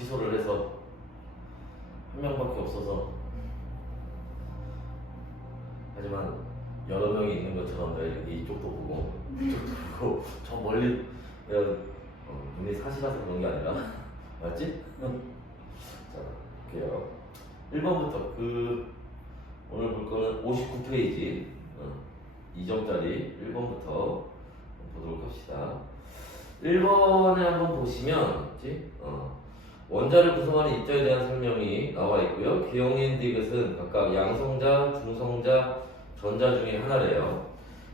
취소를 해서 한 명밖에 없어서. 하지만 여러 명이 있는 것처럼 내가 이렇게 이쪽도 보고 이쪽도 보고 저 멀리 내가 눈이 사시라서 그런 게 아니라 맞지? 자 볼게요. 1번부터 오늘 볼 거는 59페이지 2점짜리 1번부터 보도록 합시다. 1번에 한번 보시면 원자를 구성하는 입자에 대한 설명이 나와 있고요. 기형인 디귿은 각각 양성자, 중성자, 전자 중에 하나래요.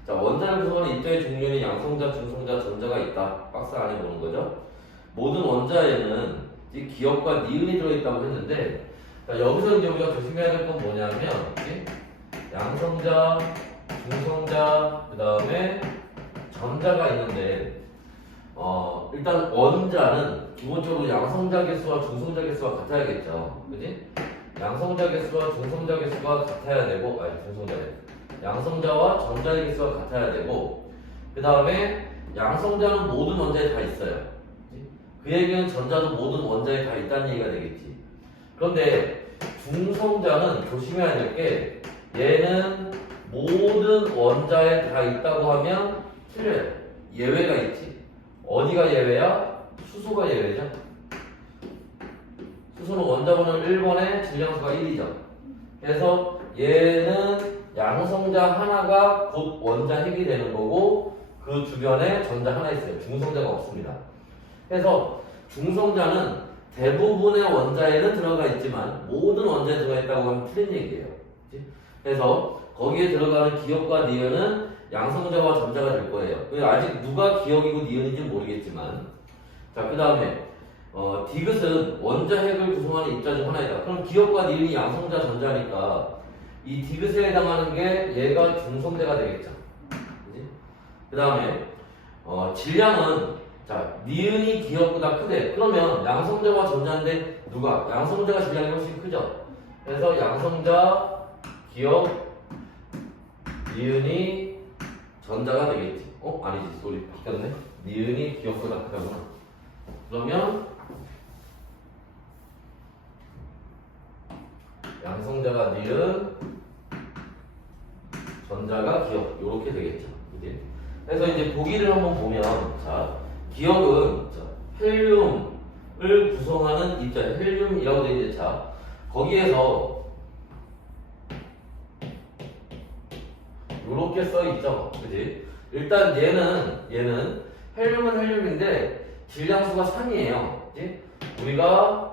자, 원자를 구성하는 입자의 종류는 양성자, 중성자, 전자가 있다. 박스 안에 보는 거죠. 모든 원자에는 기역과 니은이 들어있다고 했는데, 자, 여기서 이제 우리가 조심해야 될 건 뭐냐면, 양성자, 중성자, 그 다음에 전자가 있는데, 일단 원자는 기본적으로 양성자 개수와 중성자 개수가 같아야겠죠. 그지? 양성자 개수와 중성자 개수가 같아야 되고, 양성자와 전자의 개수가 같아야 되고, 그 다음에 양성자는 모든 원자에 다 있어요. 그치? 그 얘기는 전자도 모든 원자에 다 있다는 얘기가 되겠지. 그런데 중성자는 조심해야 될 게, 얘는 모든 원자에 다 있다고 하면 틀려요. 예외가 있지. 어디가 예외야? 수소가 예외죠. 수소는 원자번호 1번에 질량수가 1이죠. 그래서 얘는 양성자 하나가 곧 원자 핵이 되는 거고 그 주변에 전자 하나 있어요. 중성자가 없습니다. 그래서 중성자는 대부분의 원자에는 들어가 있지만 모든 원자에 들어가 있다고 하면 틀린 얘기예요. 그래서 거기에 들어가는 기역과 니은은 양성자와 전자가 될 거예요. 아직 누가 기역이고 니은인지 모르겠지만, 자, 그 다음에 디귿은 원자 핵을 구성하는 입자 중 하나이다. 그럼 기역과 니은이 양성자, 전자니까 이 디귿에 해당하는 게 얘가 중성자가 되겠죠. 그 다음에 질량은, 자, 니은이 기역보다 크대. 그러면 양성자와 전자인데 누가? 양성자가 질량이 훨씬 크죠. 그래서 양성자, 기역, 니은이 전자가 되겠지. 아니지. 소리 바뀌었네. 니은이 기역보다 크다구나. 그러면 양성자가 니은, 전자가 기역. 요렇게 되겠죠. 그지? 그래서 이제 보기를 한번 보면, 자, 기역은 헬륨을 구성하는 입자, 헬륨이라고 되어 있는데, 자, 거기에서 요렇게 써 있죠. 그지? 일단 얘는 헬륨은 헬륨인데 질량수가 3이에요. 그지? 우리가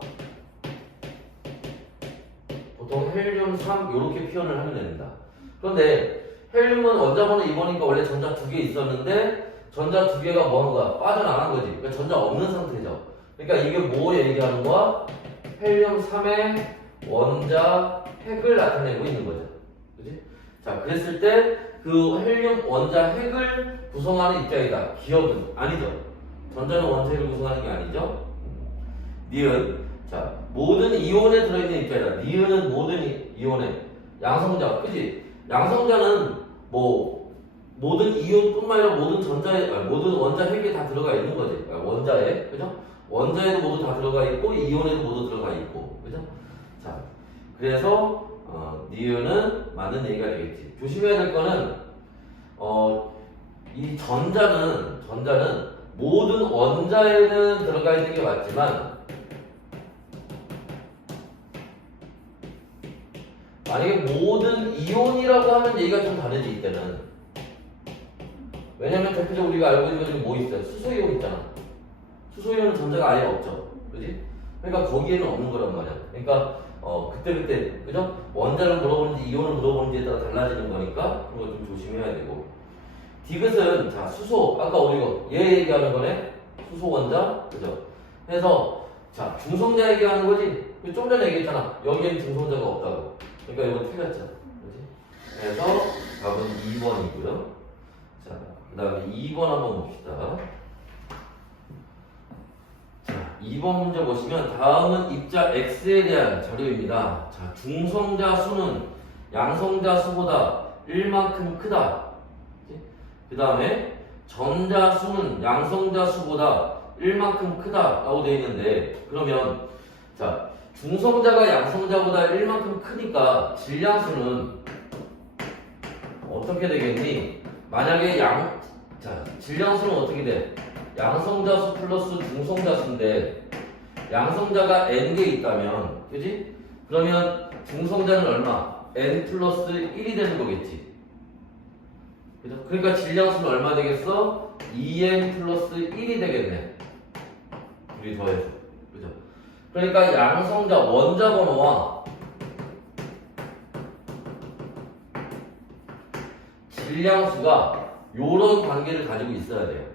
보통 헬륨 3 요렇게 표현을 하면 됩니다. 그런데 헬륨은 원자번호 2번이니까 원래 전자 2개 있었는데 전자 2개가 뭐 하는 거야? 빠져나간 거지. 그러니까 전자 없는 상태죠. 그러니까 이게 뭐 얘기하는 거야? 헬륨 3의 원자 핵을 나타내고 있는 거죠. 그지? 자, 그랬을 때 그 헬륨 원자 핵을 구성하는 입자이다. 기역은 아니죠. 전자는 원자 핵을 구성하는 게 아니죠. 니은, 자, 모든 이온에 들어있는 입자이다. 니은은 모든 이온에 양성자, 그지? 양성자는 뭐 모든 이온뿐만 아니라 모든 원자 핵에 다 들어가 있는 거지. 원자에, 그죠? 원자에도 모두 다 들어가 있고 이온에도 모두 들어가 있고, 그죠? 자, 그래서 니은은 맞는 얘기가 되겠지. 조심해야 될 거는 이 전자는 모든 원자에는 들어가 있는 게 맞지만 만약에 모든 이온이라고 하면 얘기가 좀 다르지 이때는. 왜냐면 대표적으로 우리가 알고 있는 것 중에 뭐 있어요? 수소이온 있잖아. 수소이온은 전자가 아예 없죠. 그지? 그러니까 거기에는 없는 거란 말이야. 그러니까 그때 그죠? 원자를 물어보는지 이온을 물어보는지에 따라 달라지는 거니까 그런 거 좀 조심해야 되고. 디귿은 자 수소 아까 우리가 얘 얘기하는 거네. 수소 원자 그죠? 그래서 자 중성자 얘기하는 거지. 좀 전에 얘기했잖아. 여기에는 중성자가 없다고. 그러니까 이거 틀렸죠. 그지? 그래서 답은 2번이고요. 자 그다음에 2번 한번 봅시다. 2번 문제 보시면 다음은 입자 X에 대한 자료입니다. 자, 중성자 수는 양성자 수보다 1만큼 크다. 그 다음에 전자 수는 양성자 수보다 1만큼 크다 라고 되어 있는데 그러면 자, 중성자가 양성자보다 1만큼 크니까 질량수는 어떻게 되겠니? 만약에 자, 질량수는 어떻게 돼? 양성자수 플러스 중성자수인데 양성자가 n개 있다면, 그지? 그러면 중성자는 얼마? n 플러스 1이 되는 거겠지. 그죠? 그러니까 질량수는 얼마 되겠어? 2n 플러스 1이 되겠네. 둘이 더해서. 그죠? 그러니까 양성자 원자 번호와 질량수가 요런 관계를 가지고 있어야 돼요.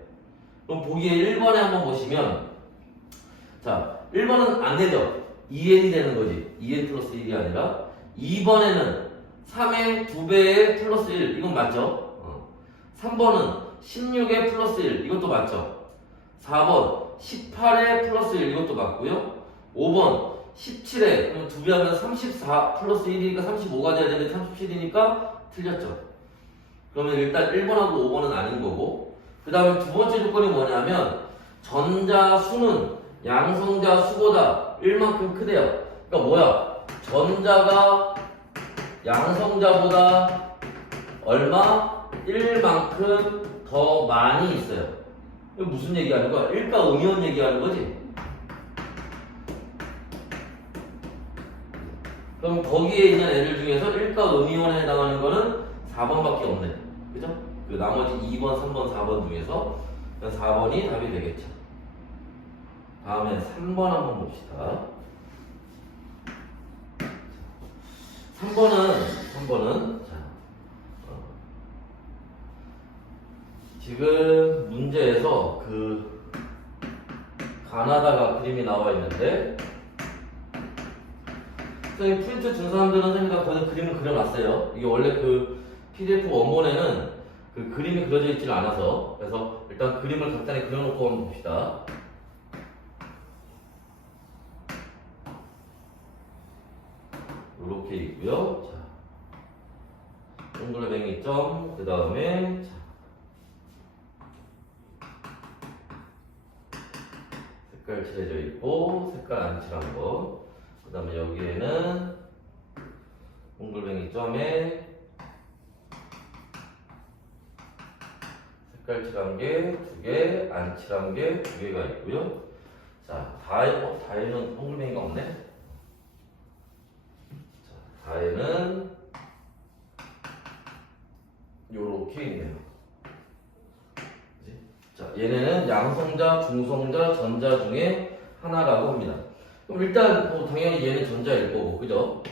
그럼 보기에 1번에 한번 보시면, 자, 1번은 안 되죠? 2n이 되는 거지. 2n 플러스 1이 아니라. 2번에는 3의 2배의 플러스 1. 이건 맞죠? 3번은 16의 플러스 1. 이것도 맞죠? 4번 18의 플러스 1. 이것도 맞고요. 5번 17에, 그럼 2배 하면 34 플러스 1이니까 35가 돼야 되는데 37이니까 틀렸죠. 그러면 일단 1번하고 5번은 아닌 거고, 그 다음에 두 번째 조건이 뭐냐면 전자 수는 양성자 수보다 1만큼 크대요. 그러니까 뭐야? 전자가 양성자보다 얼마? 1만큼 더 많이 있어요. 이거 무슨 얘기하는 거야? 일가 음이온 얘기하는 거지? 그럼 거기에 있는 애들 중에서 일가 음이온에 해당하는 거는 4번밖에 없네. 그죠? 그 나머지 2번, 3번, 4번 중에서 4번이 답이 되겠죠. 다음에 3번 한번 봅시다. 3번은 자, 지금 문제에서 그 가나다가 그림이 나와 있는데, 선생님 프린트 준 사람들은 선생님 다 거기서 그림을 그려놨어요. 이게 원래 그 PDF 원본에는 그 그림이 그려져 있지는 않아서, 그래서 일단 그림을 간단히 그려놓고 한번 봅시다. 이렇게 있고요. 자, 동그라미 점, 그 다음에 색깔 칠해져 있고 색깔 안 칠한 거. 그 다음에 여기에는 동글뱅이 점에 색깔 칠한 게 2개, 안 칠한 게 2개가 있고요. 자, 다에는 동글뱅이가 없네. 자, 다에는 요렇게 있네요. 그치? 자, 얘네는 양성자, 중성자, 전자 중에 하나라고 합니다. 그럼 일단 뭐 당연히 얘는 전자일 거고, 그죠?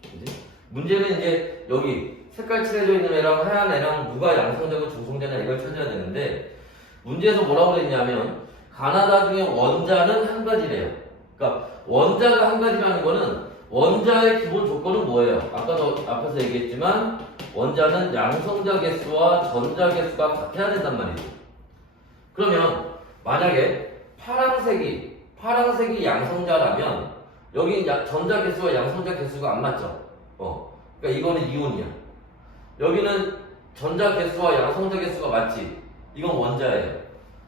그치? 문제는 이제 여기 색깔 칠해져 있는 애랑 하얀 애랑 누가 양성자고 중성자냐 이걸 찾아야 되는데, 문제에서 뭐라고 그랬냐면 가나다 중에 원자는 한 가지래요. 그러니까 원자가 한 가지라는 거는 원자의 기본 조건은 뭐예요? 아까도 앞에서 얘기했지만 원자는 양성자 개수와 전자 개수가 같아야 된단 말이죠. 그러면 만약에 파란색이 양성자라면 여기 전자 개수와 양성자 개수가 안 맞죠? 그러니까 이거는 이온이야. 여기는 전자 개수와 양성자 개수가 맞지? 이건 원자예요.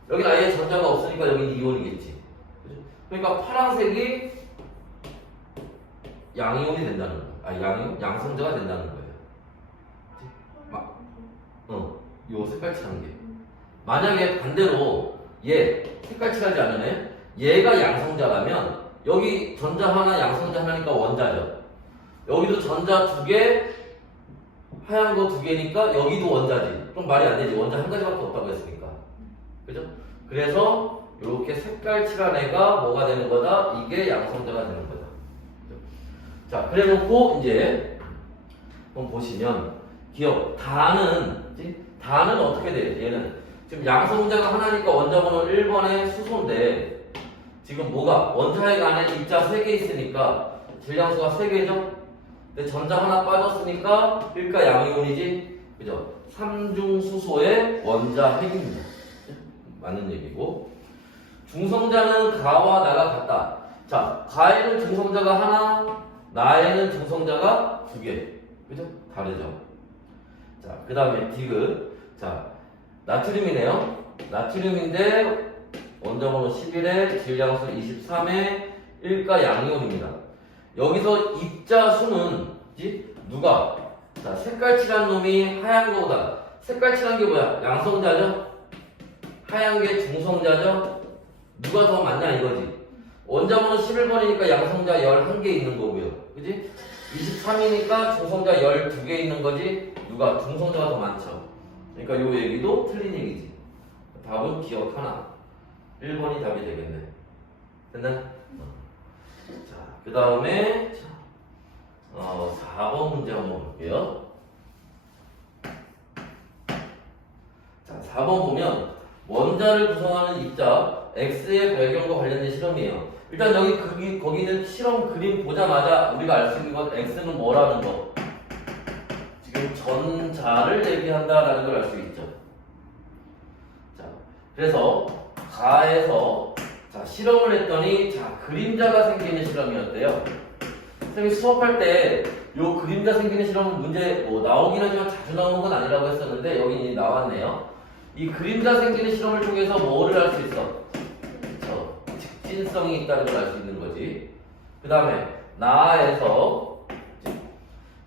여기는 아예 전자가 없으니까 여기는 이온이겠지. 그죠? 그러니까 파란색이 양이온이 된다는 거야. 양성자가 된다는 거예요. 요 색깔 칠한 게. 만약에 반대로 색깔 칠하지 않은 얘가 양성자라면 여기 전자 하나, 양성자 하나니까 원자죠. 여기도 전자 2개, 하얀 거 2개니까 여기도 원자지. 그럼 말이 안 되지. 원자 한 가지밖에 없다고 했으니까. 그죠? 그래서 이렇게 색깔 칠한 애가 뭐가 되는 거다? 이게 양성자가 되는 거다. 자, 그래 놓고 이제 한번 보시면 다는 어떻게 돼? 얘는 지금 양성자가 하나니까 원자 번호 1번의 수소인데 지금 뭐가? 원자핵 안에 입자 3개 있으니까 질량수가 3개죠? 근데 전자 하나 빠졌으니까 1가 양이온이지? 그죠? 3중 수소의 원자핵입니다. 맞는 얘기고, 중성자는 가와 나가 같다. 자, 가에는 중성자가 하나, 나에는 중성자가 2개. 그죠? 다르죠? 자, 그 다음에 디귿. 자, 나트륨이네요. 나트륨인데 원자번호 11에 질량수 23에 1가 양이온입니다. 여기서 입자 수는 누가? 자, 색깔 칠한 놈이 하얀 거보다 색깔 칠한 게 뭐야? 양성자죠? 하얀 게 중성자죠? 누가 더 많냐 이거지. 원자번호 11번이니까 양성자 11개 있는 거고요. 그지? 23이니까 중성자 12개 있는 거지. 누가? 중성자가 더 많죠. 그러니까 요 얘기도 틀린 얘기지. 답은 기억 하나. 1번이 답이 되겠네. 됐나? 자, 그 다음에 4번 문제 한번 볼게요. 자, 4번 보면 원자를 구성하는 입자 X의 발견과 관련된 실험이에요. 일단 거기는 실험 그림 보자마자 우리가 알 수 있는 건 X는 뭐라는 거. 지금 전자를 얘기한다라는 걸 알 수 있죠. 자, 그래서 가에서 자, 실험을 했더니 자, 그림자가 생기는 실험이었대요. 선생님이 수업할 때 요 그림자 생기는 실험은 문제 뭐 나오긴 하지만 자주 나오는 건 아니라고 했었는데 여기 이제 나왔네요. 이 그림자 생기는 실험을 통해서 뭐를 알 수 있어? 그쵸. 직진성이 있다는 걸 알 수 있는 거지. 그 다음에 나에서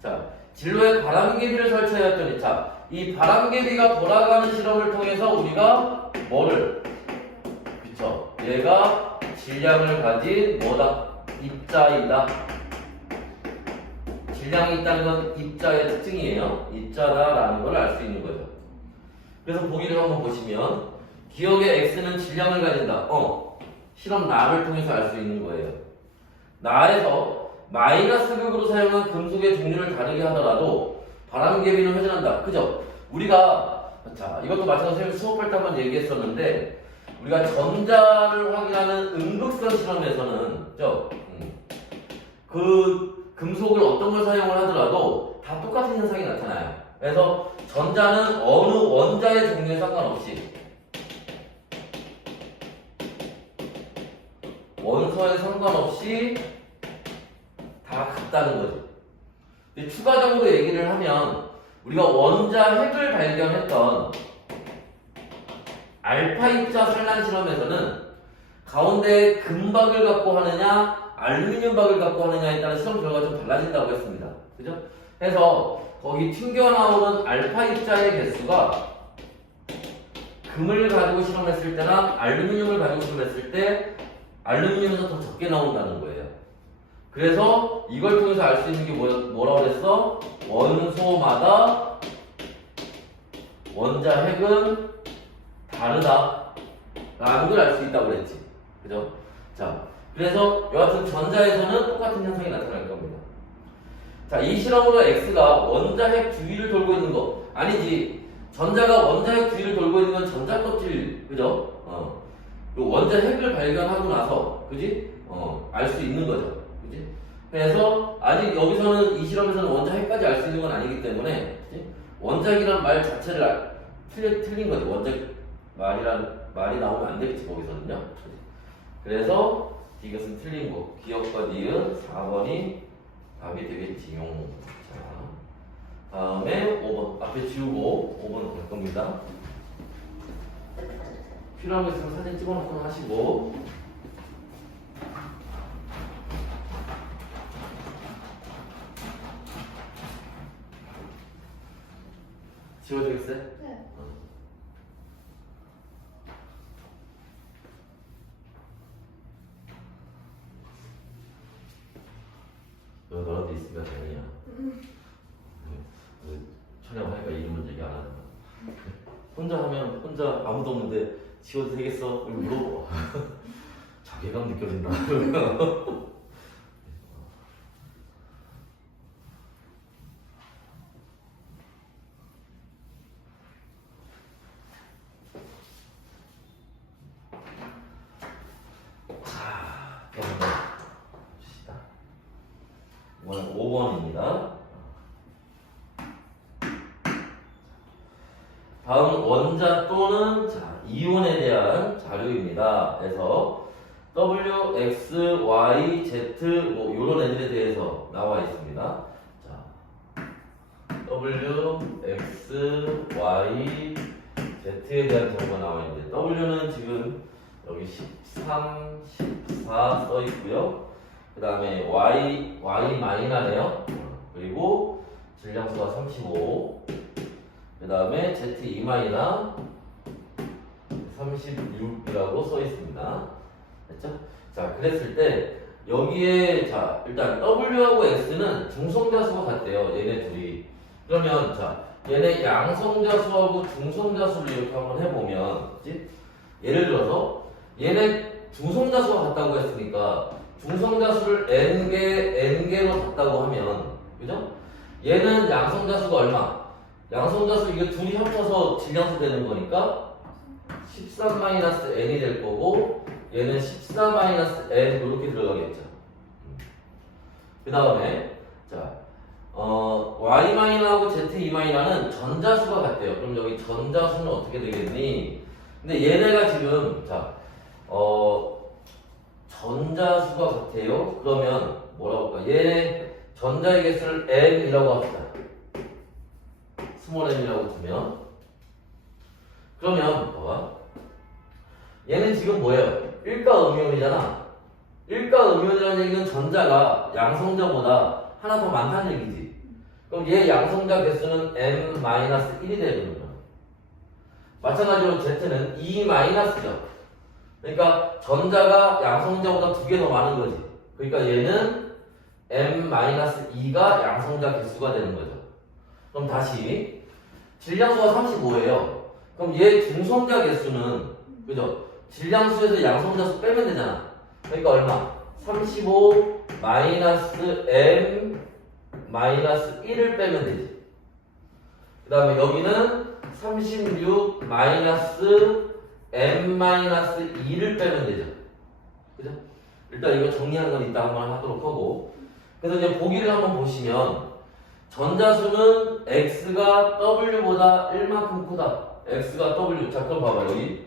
자, 진로에 바람개비를 설치하였더니 자, 이 바람개비가 돌아가는 실험을 통해서 우리가 뭐를? 그쵸. 얘가 질량을 가진 뭐다? 입자이다. 질량이 있다는 건 입자의 특징이에요. 입자다라는 걸 알 수 있는 거죠. 그래서 보기를 한번 보시면 기억의 X는 질량을 가진다. 실험 나를 통해서 알 수 있는 거예요. 나에서 마이너스 극으로 사용한 금속의 종류를 다르게 하더라도 바람개비는 회전한다. 그죠? 우리가 자 이것도 마찬가지로 수업할 때 한번 얘기했었는데 우리가 전자를 확인하는 음극선 실험에서는 그죠? 그 금속을 어떤 걸 사용을 하더라도 다 똑같은 현상이 나타나요. 그래서 전자는 어느 원자의 종류에 상관없이 원소에 상관없이 다 같다는 거죠. 근데 추가적으로 얘기를 하면 우리가 원자 핵을 발견했던 알파 입자 산란 실험에서는 가운데 금박을 갖고 하느냐 알루미늄 박을 갖고 하느냐에 따라 실험 결과가 좀 달라진다고 했습니다. 그죠? 그래서 거기 튕겨나오는 알파 입자의 개수가 금을 가지고 실험했을 때나 알루미늄을 가지고 실험했을 때 알루미늄에서 더 적게 나온다는 거예요. 그래서 이걸 통해서 알 수 있는 게 뭐라고 그랬어? 원소마다 원자 핵은 다르다 라는 걸 알 수 있다고 그랬지. 그죠? 자, 그래서 여하튼 전자에서는 똑같은 현상이 나타날 겁니다. 자, 이 실험으로 X가 원자핵 주위를 돌고 있는 거 아니지. 전자가 원자핵 주위를 돌고 있는 건 전자 껍질, 그죠? 그 원자핵을 발견하고 나서, 그지? 알 수 있는 거죠, 그지? 그래서 아직 여기서는 이 실험에서는 원자핵까지 알 수 있는 건 아니기 때문에, 그지? 원자핵이란 말 자체를 틀린 거지. 원자핵 말이 나오면 안 되겠지 거기서는요. 그지? 그래서 이것은 틀린 거. 기억과 니은 4번이 답이 되겠지요. 자, 다음에 5번. 앞에 지우고 5번 갈 겁니다. 필요한 거 있으면 사진 찍어놓고 하시고. 지워주겠어요? 네. 너한테 있으면 되느냐? 촬영하니까 이름은 얘기 안 하는 거야. 혼자 하면 혼자 아무도 없는데 지워도 되겠어? 물어봐. 자괴감 느껴진다. 자, 봅시다. 이번엔 5번입니다. 다음 원자 또는 자, 이온에 대한 자료입니다. 그래서 W, X, Y, Z 뭐 이런 애들에 대해서 나와 있습니다. 자, W, X, Y, Z에 대한 정보가 나와 있는데 W는 지금 여기 13, 14 써 있고요. 그 다음에 y 마이너네요. 그리고 질량수가 35. 그 다음에 z 2 마이너 36이라고 써 있습니다. 됐죠? 자, 그랬을 때 여기에 자 일단 w하고 x는 중성자수가 같대요. 얘네 둘이. 그러면 자 얘네 양성자수하고 중성자수를 이렇게 한번 해보면, 그치? 예를 들어서 얘네 중성자수가 같다고 했으니까 중성자수를 n개로 같다고 하면, 그죠? 얘는 양성자수가 얼마? 양성자수 이게 둘이 합쳐서 질량수 되는 거니까 13-n이 될 거고, 얘는 14-n 이렇게 들어가겠죠. 그 다음에 자 y-하고 z2-는 전자수가 같대요. 그럼 여기 전자수는 어떻게 되겠니? 근데 얘네가 지금 자 전자수가 같아요. 그러면 뭐라고 할까? 얘 전자의 개수를 n이라고 합시다. 스몰 n이라고 두면, 그러면 봐봐. 얘는 지금 뭐예요? 일가음이온이잖아. 일가음이온이라는 얘기는 전자가 양성자보다 하나 더 많다는 얘기지. 그럼 얘 양성자 개수는 n-1이 되는 거야. 마찬가지로 Z는 2-죠. 그러니까 전자가 양성자보다 2개 더 많은 거지. 그러니까 얘는 m-2가 양성자 개수가 되는 거죠. 그럼 다시 질량수가 35예요. 그럼 얘 중성자 개수는, 그죠? 질량수에서 양성자수 빼면 되잖아. 그러니까 얼마? 35 마이너스 m 마이너스 1을 빼면 되지. 그 다음에 여기는 36 마이너스 m 마이너스 2를 빼면 되죠. 그죠? 일단 이거 정리하는 건 이따 한번 하도록 하고, 그래서 이제 보기를 한번 보시면 전자수는 x가 w보다 1만큼 크다. x가 w. 자, 그럼 봐봐. 여기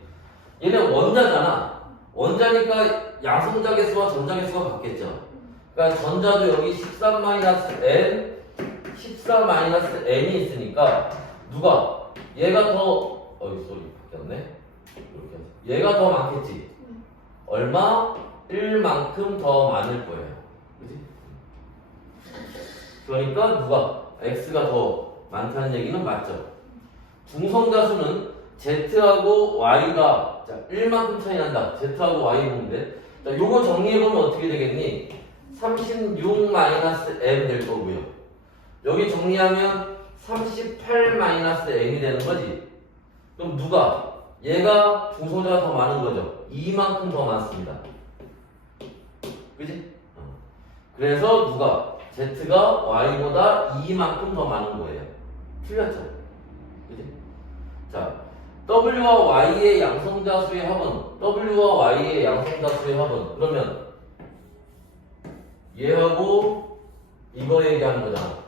얘는 원자잖아. 원자니까 양성자 개수와 전자 개수가 같겠죠. 그러니까 전자도 여기 13-n, 14-n이 있으니까 누가? 얘가 더 소리 바뀌었네. 이렇게 얘가 더 많겠지. 얼마? 1만큼 더 많을 거예요. 그지? 그러니까 누가? x가 더 많다는 얘기는 맞죠. 중성자수는 z하고 y가 자 1만큼 차이 난다. z하고 y 보는데, 자 요거 정리해보면 어떻게 되겠니? 36-m 될 거고요. 여기 정리하면 38-n이 되는 거지. 그럼 누가? 얘가 중성자가 더 많은 거죠. 2만큼 더 많습니다. 그지? 그래서 누가? z가 y보다 2만큼 더 많은 거예요. 틀렸죠? 그지? 자, w와 y의 양성자수의 합은, w와 y의 양성자수의 합은, 그러면 얘하고 이거 얘기하는 거잖아.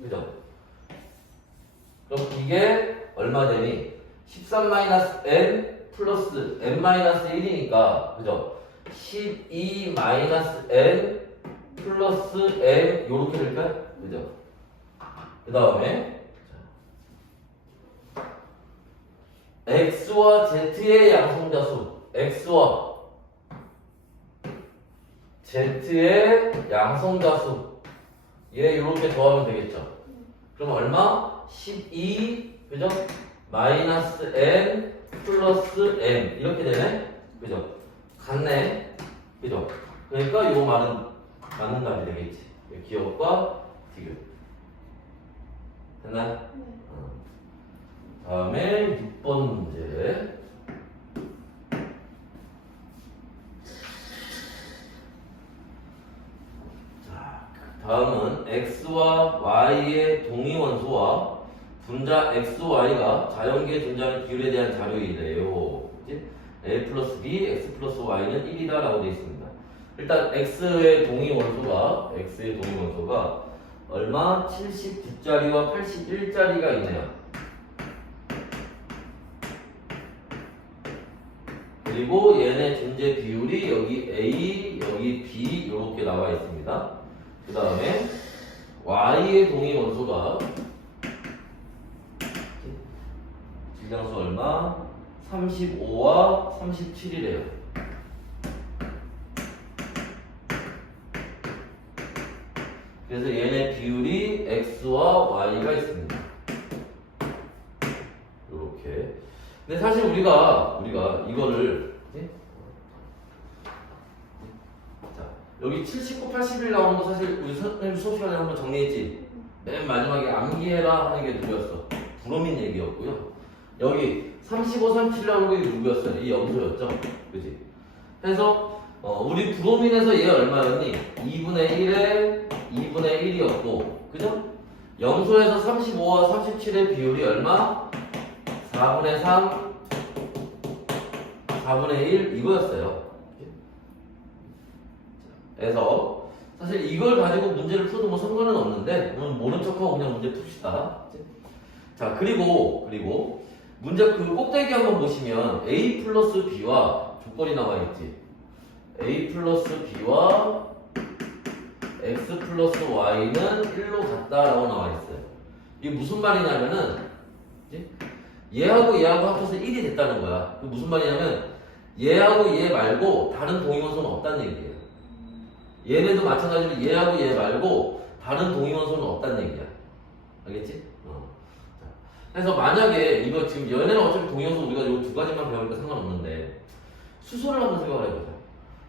그죠? 그럼 이게 얼마 되니? 13-n 플러스 n-1이니까, 그죠? 12-n 플러스 n 요렇게 될까요? 그죠? 그 다음에 x와 z의 양성자수, x와 z의 양성자수, 얘 이렇게 더하면 되겠죠. 그럼 얼마? 12, 그죠? 마이너스 n 플러스 n 이렇게 되네. 그죠? 같네. 그죠? 그러니까 이 말은 맞는 답이 되겠지. 기억과 디귿. 됐나요? 다음에 6번 문제. 자, 다음은 x와 y의 동위원소와 분자 x, y가 자연계 분자의 비율에 대한 자료이래요. a 플러스 b, x 플러스 y는 1이다 라고 되어 있습니다. 일단 x의 동위원소가 얼마? 79짜리와 81짜리가 있네요. 그리고 얘네 존재 비율이 여기 A, 여기 B 이렇게 나와 있습니다. 그 다음에 Y의 동위 원소가 질량수 얼마? 35와 37이래요. 그래서 얘네 비율이 x와 y가 있습니다. 이렇게. 근데 사실 우리가 이거를 자, 여기 79, 81 나오는 거 사실 우리 선생님 수업 시간에 한번 정리했지. 맨 마지막에 암기해라 하는 게 누구였어? 불호민 얘기였고요. 여기 35, 37 나오는 게 누구였어요? 이 염소였죠? 그지? 그래서 우리 불호민에서 얘 얼마였니? 2분의 1에 2분의 1이었고, 그죠? 염소에서 35와 37의 비율이 얼마? 4분의 3, 4분의 1 이거였어요. 그래서 사실 이걸 가지고 문제를 풀어도 뭐 상관은 없는데 오늘 모른 척하고 그냥 문제 풉시다. 자, 그리고 문제 그 꼭대기 한번 보시면 a 플러스 b와 조건이 나와 있지. a 플러스 b와 x 플러스 y는 1로 같다라고 나와 있어요. 이게 무슨 말이냐면은 얘하고 합쳐서 1이 됐다는 거야. 그 무슨 말이냐면 얘하고 얘 말고 다른 동위원소는 없다는 얘기예요. 얘네도 마찬가지로 얘하고 얘 말고 다른 동위원소는 없다는 얘기야. 알겠지? 그래서 만약에 이거 지금 얘네는 어차피 동위원소 우리가 이 두 가지만 배우니까 상관없는데 수소를 한번 생각을 해보자.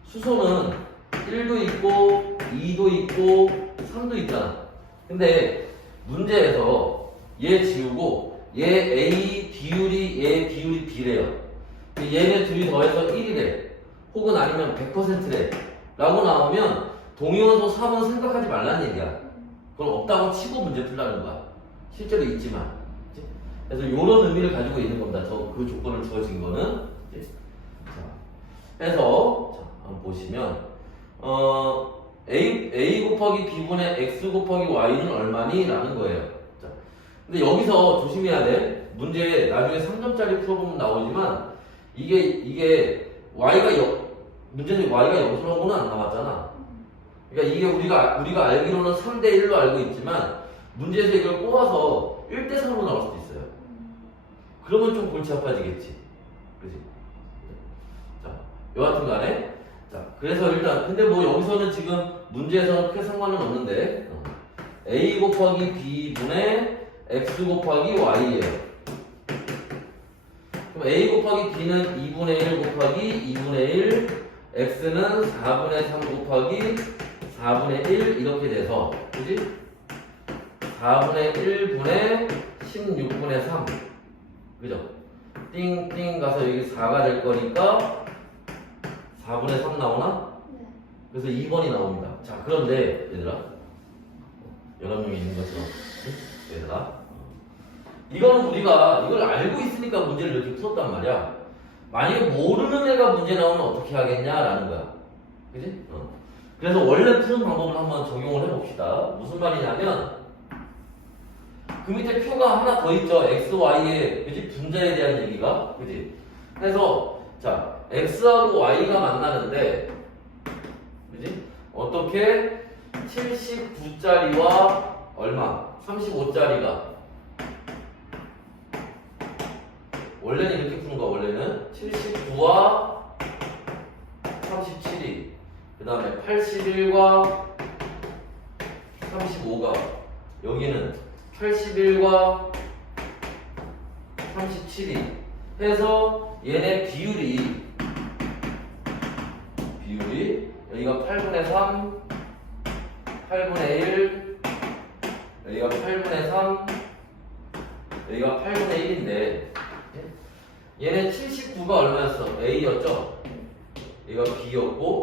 수소는 1도 있고 2도 있고 3도 있잖아. 근데 문제에서 얘 지우고 얘 A 비율이 얘 비율이 B래요. 얘네 둘이 더해서 1이래. 혹은 아니면 100%래. 라고 나오면 동위원소 3은 생각하지 말라는 얘기야. 그건 없다고 치고 문제 풀라는 거야. 실제로 있지만. 그래서 이런 의미를 가지고 있는 겁니다. 그 조건을 주어진 거는. 자, 그래서 한번 보시면 A 곱하기 B분의 X 곱하기 Y는 얼마니? 라는 거예요. 자, 근데 여기서 조심해야 돼. 문제 나중에 3점짜리 풀어보면 나오지만 이게 문제는 Y가 0수라고는 안 나왔잖아. 그러니까 이게 우리가 알기로는 3대1로 알고 있지만 문제에서 이걸 꼬아서 1대3으로 나올 수도 있어요. 그러면 좀 골치 아파지겠지. 그지? 자, 여하튼 간에. 자, 그래서 일단, 근데 뭐 여기서는 지금 문제에서는 크게 상관은 없는데, A 곱하기 B분의 X 곱하기 Y예요. 그럼 A 곱하기 B는 2분의 1 곱하기 2분의 1, X는 4분의 3 곱하기 4분의 1 이렇게 돼서, 그지? 4분의 1분의 16분의 3. 그죠? 띵띵 가서 여기 4가 될 거니까 4분의 3 나오나? 네. 그래서 2번이 나옵니다. 자, 그런데 얘들아, 11명이 있는 것처럼 얘들아, 이거는 우리가 이걸 알고 있으니까 문제를 이렇게 풀었단 말이야. 만약에 모르는 애가 문제 나오면 어떻게 하겠냐라는 거야. 그지? 그래서 원래 푸는 방법을 한번 적용을 해봅시다. 무슨 말이냐면 그 밑에 표가 하나 더 있죠. x, y의 그지? 분자에 대한 얘기가. 그지? 그래서 자, x하고 y가 만나는데 그지? 어떻게 79짜리와 얼마? 35짜리가 원래는 이렇게 푸는 거야. 원래는 79와 37이 그 다음에 81과 35가 여기는 81과 37이 해서 얘네 비율이 여기가 8분의 3, 8분의 1, 여기가 8분의 3, 여기가 8분의 1인데 얘네 79가 얼마였어? A였죠? 얘가 B였고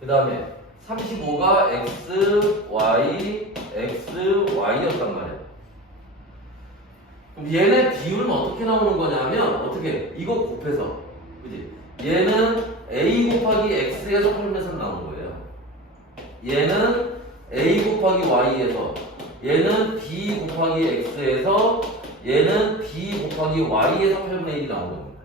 그 다음에 35가 X, Y, X, Y였단 말이야. 그럼 얘네 비율은 어떻게 나오는 거냐면 어떻게 이거 곱해서 그지? 얘는 A 곱하기 X에서 8분의 3 나오는 거예요. 얘는 A 곱하기 Y에서 얘는 B 곱하기 X에서 얘는 B 곱하기 Y에서 8분의 1이 나오는 겁니다.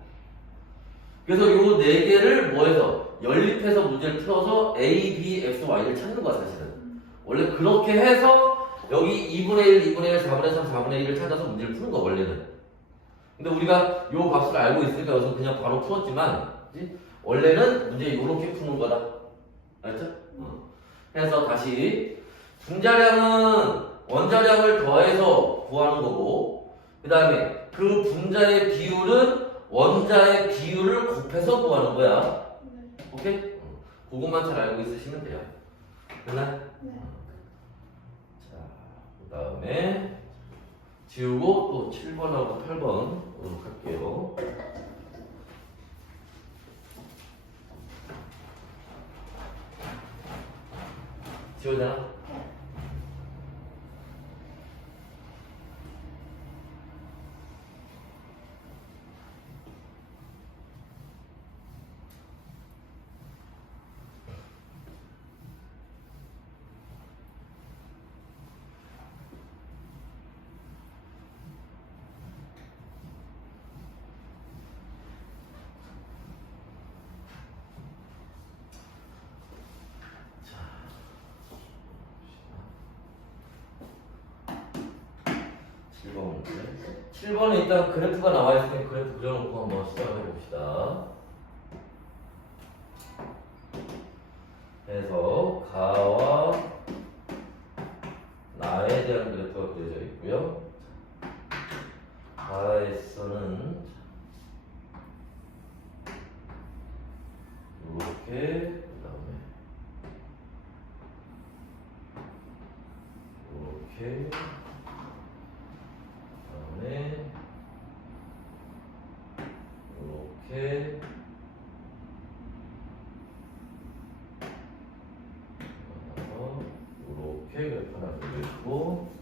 그래서 요 네 개를 뭐해서 연립해서 문제를 풀어서 A, B, X, Y를 찾는 거야 사실은. 원래 그렇게 해서 여기 2분의 1, 2분의 1, 4분의 3, 4분의 1을 찾아서 문제를 푸는 거야 원래는. 근데 우리가 요 값을 알고 있으니까 여기서 그냥 바로 풀었지만 그치? 원래는 문제 요렇게 푸는 거다. 알죠? 그래서 다시 분자량은 원자량을 더해서 구하는 거고, 그 다음에 그 분자의 비율은 원자의 비율을 곱해서 구하는 거야. 오케이? 그것만 잘 알고 있으시면 돼요. 됐나? 네. 자, 그 다음에 지우고 또 7번하고 8번으로 갈게요. 지우자. 문제. 7번에 일단 그래프가 나와 있으니 그래프 그려놓고 한번 시작을 해봅시다. 그래서 가와 나에 대한 그래프가 그려져 있고요. 가에서는 이렇게, 그 다음에 이렇게, 그다음에 이렇게, 이렇게 그래프 하나 그려 있고,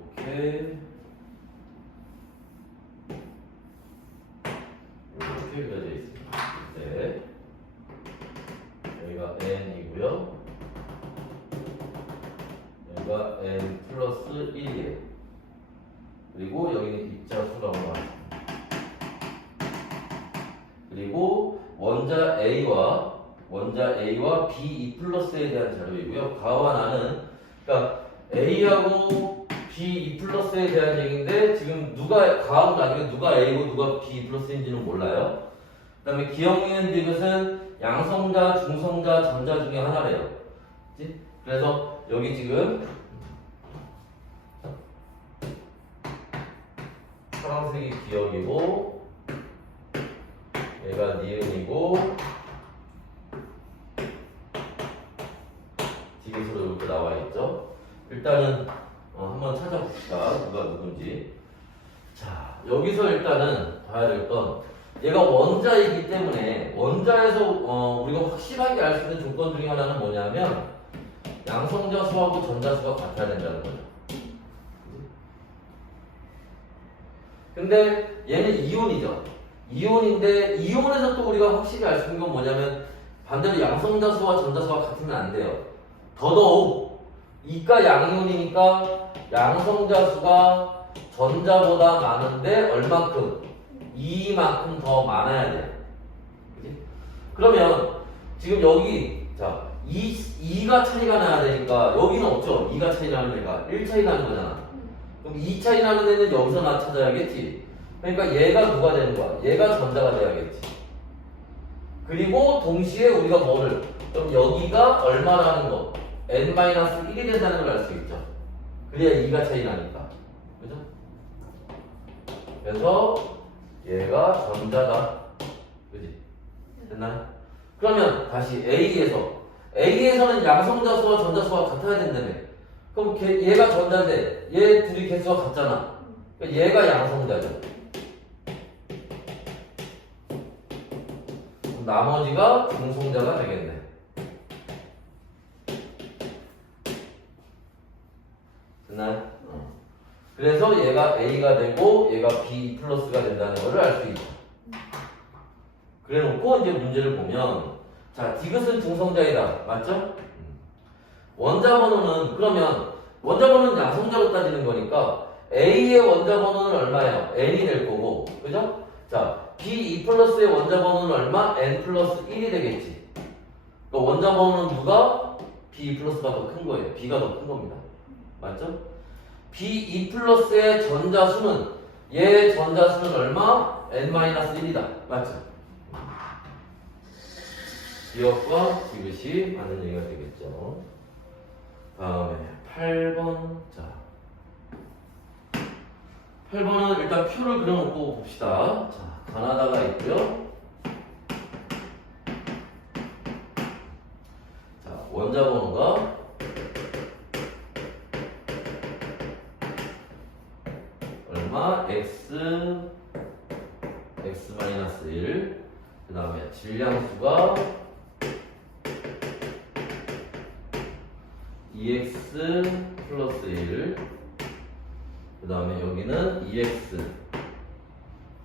이렇게 그려져 있습니다. 네. 여기가 n이고요. 여기가 n 플러스 1이에요. 그리고 여기는 입자수라고 합니다. 그리고 원자 A와 B2 플러스에 대한 자료이고요. 가와 나는, 그러니까 A하고 B2 플러스에 대한 얘기인데 지금 누가 가하고 나중에 누가 A고 누가 B2 플러스인지는 몰라요. 그 다음에 기억니은 디귿은 양성자, 중성자, 전자 중에 하나래요. 그치? 그래서 여기 지금 파란색이 기억이고 얘가 니은이고 디귿으로 이렇게 나와 있죠. 일단은 한번 찾아봅시다. 누가 누군지. 자, 여기서 일단은 봐야 될 건 얘가 원자이기 때문에 원자에서 우리가 확실하게 알 수 있는 조건 중에 하나는 뭐냐면 양성자 수하고 전자 수가 같아야 된다는 거죠. 근데 얘는 이온이죠. 이온인데 이온에서 또 우리가 확실히 알 수 있는 건 뭐냐면 반대로 양성자 수와 전자 수가 같으면 안 돼요. 더더욱 이가 양이온이니까 양성자 수가 전자보다 많은데 얼만큼? 2만큼 더 많아야 돼. 그치? 그러면 지금 여기 자 2가 차이가 나야 되니까 여기는 없죠. 2가 차이 나는 애가 1 차이 나는 거잖아. 그럼 2 차이 나는 애는 여기서 나 찾아야겠지. 그러니까 얘가 누가 되는 거야? 얘가 전자가 돼야겠지. 그리고 동시에 우리가 뭐를 그럼 여기가 얼마라는 거 n-1이 된다는 걸 알 수 있죠. 그래야 2가 차이 나니까. 그죠? 그래서 얘가 전자다. 그지? 됐나요? 그러면 다시 A에서는 양성자 수와 전자 수가 같아야 된다며. 그럼 얘가 전자인데 얘 둘이 개수가 같잖아. 그러니까 얘가 양성자죠. 그럼 나머지가 중성자가 되겠네. 됐나요? 그래서 얘가 A가 되고 얘가 B 플러스가 된다는 것을 알 수 있죠. 그래 놓고 이제 문제를 보면 자 디귿은 중성자이다. 맞죠? 원자 번호는 그러면 원자 번호는 양성자로 따지는 거니까 A의 원자 번호는 얼마예요? N이 될 거고 그죠? 자 B2 플러스의 원자 번호는 얼마? N 플러스 1이 되겠지. 그러니까 원자 번호는 누가? B 플러스가 더 큰 거예요. B가 더 큰 겁니다. 맞죠? B2 플러스의 전자수는 얘 전자수는 얼마? n-1이다. 맞죠? 기억과 디귿이 맞는 얘기가 되겠죠. 다음에 8번. 자, 8번은 일단 표를 그려놓고 봅시다. 자, 가나다가 있고요. 자, 원자 번호가 얼마? x, x-1. 그 다음에 질량수가 EX 플러스 1. 그 다음에 여기는 EX.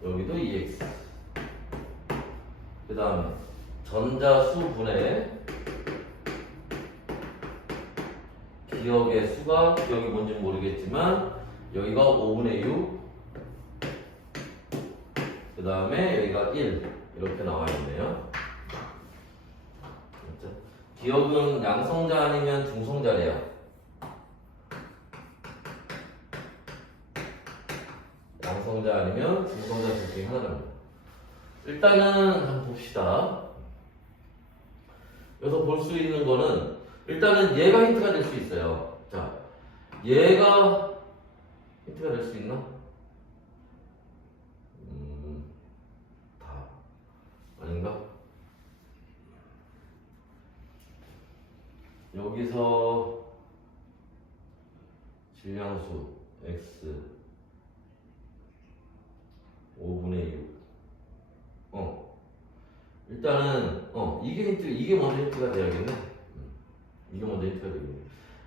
여기도 EX. 그 다음에 전자수분의 기억의 수가, 기억이 뭔지 모르겠지만 여기가 5분의 6. 그 다음에 여기가 1. 이렇게 나와 있네요. 기억은 양성자 아니면 중성자래요. 양성자 아니면 중성자 둘 중에 하나랍니다. 일단은 한번 봅시다. 여기서 볼 수 있는 거는 일단은 얘가 힌트가 될 수 있어요. 자, 얘가 힌트가 될 수 있나? 다 아닌가? 여기서 질량수 x 5분의 6. 일단은 이게 힌트, 이게 먼저 힌트가 돼야겠네. 이게 먼저 힌트가 되겠네.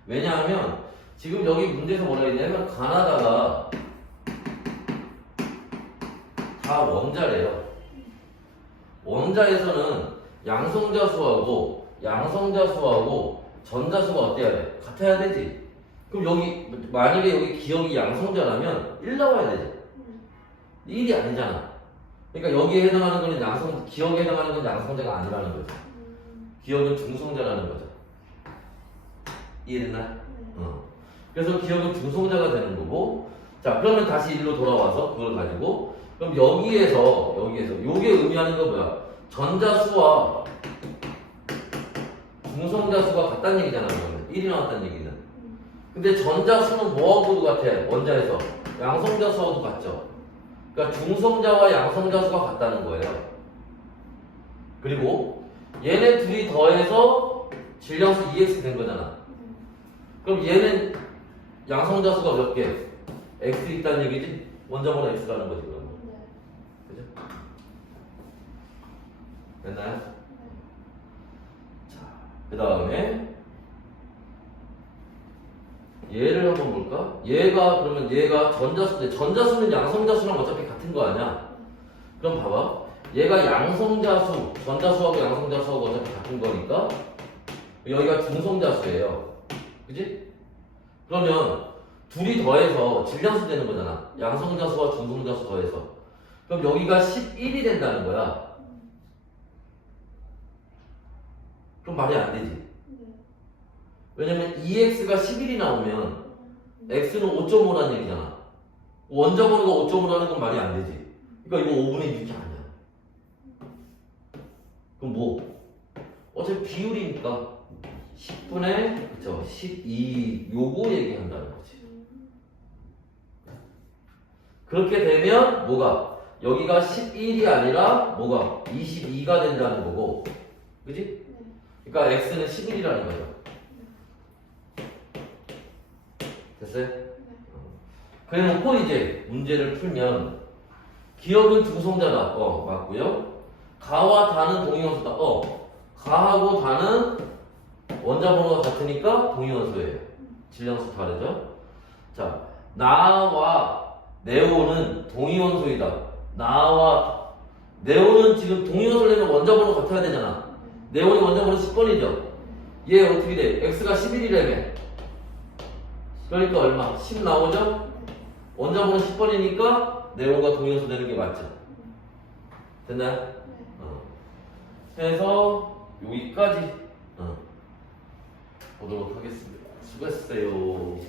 왜냐하면 지금 여기 문제에서 뭐라 했냐면 가나다가 다 원자래요. 원자에서는 양성자수하고 전자수가 어때야 돼? 같아야 되지. 그럼 여기 만약에 여기 기억이 양성자라면 1 나와야 되지. 1이 아니잖아. 그러니까 여기에 해당하는 거는 기억에 해당하는 건 양성자가 아니라는 거죠. 기억은 중성자라는 거죠. 이해됐나? 그래서 기억은 중성자가 되는 거고. 자, 그러면 다시 일로 돌아와서 그걸 가지고 그럼 여기에서 요게 의미하는 건 뭐야? 전자수와 중성자수가 같다는 얘기잖아. 그러면 1이 나왔다는 얘기는. 근데 전자수는 뭐하고도 같아? 원자에서 양성자수하고도 같죠. 그러니까 중성자와 양성자수가 같다는 거예요. 그리고 얘네 둘이 더해서 질량수 EX 된 거잖아. 그럼 얘는 양성자수가 몇 개? X 있다는 얘기지? 원자번호 X라는 거지 그러면. 그죠? 됐나요? 자, 그 다음에 얘를 한번 볼까? 그러면 얘가 전자수인데 전자수는 양성자수랑 어차피 같은 거 아니야? 그럼 봐봐. 얘가 양성자수, 전자수하고 양성자수하고 어차피 같은 거니까 여기가 중성자수예요. 그지? 그러면 둘이 더해서 질량수 되는 거잖아. 양성자수와 중성자수 더해서. 그럼 여기가 11이 된다는 거야. 그럼 말이 안 되지. 왜냐면 EX가 11이 나오면 X는 5.5라는 얘기잖아. 원자번호가 5.5라는 건 말이 안 되지. 그러니까 이거 5분의 6이 아니야. 그럼 뭐? 어차피 비율이니까 10분의 그쵸 12 요거 얘기한다는 거지. 그렇게 되면 뭐가? 여기가 11이 아니라 뭐가? 22가 된다는 거고. 그지? 그러니까 X는 11이라는 거죠. 됐어요? 그래놓고 이제 문제를 풀면 기억은 중성자다. 맞고요. 가와 다는 동위원수다. 가하고 다는 원자번호가 같으니까 동위원수예요. 질량수 다르죠? 자, 나와 네오는 동위원수이다. 나와 네오는 지금 동위원수려면 원자번호 같아야 되잖아. 네온이 원자번호 10번이죠. 얘 어떻게 돼? X가 11이라며. 그러니까 얼마? 10 나오죠? 원자번호 10번이니까 네온과 동위원수 되는 게 맞죠? 됐나요? 해서 여기까지 보도록 하겠습니다. 수고했어요.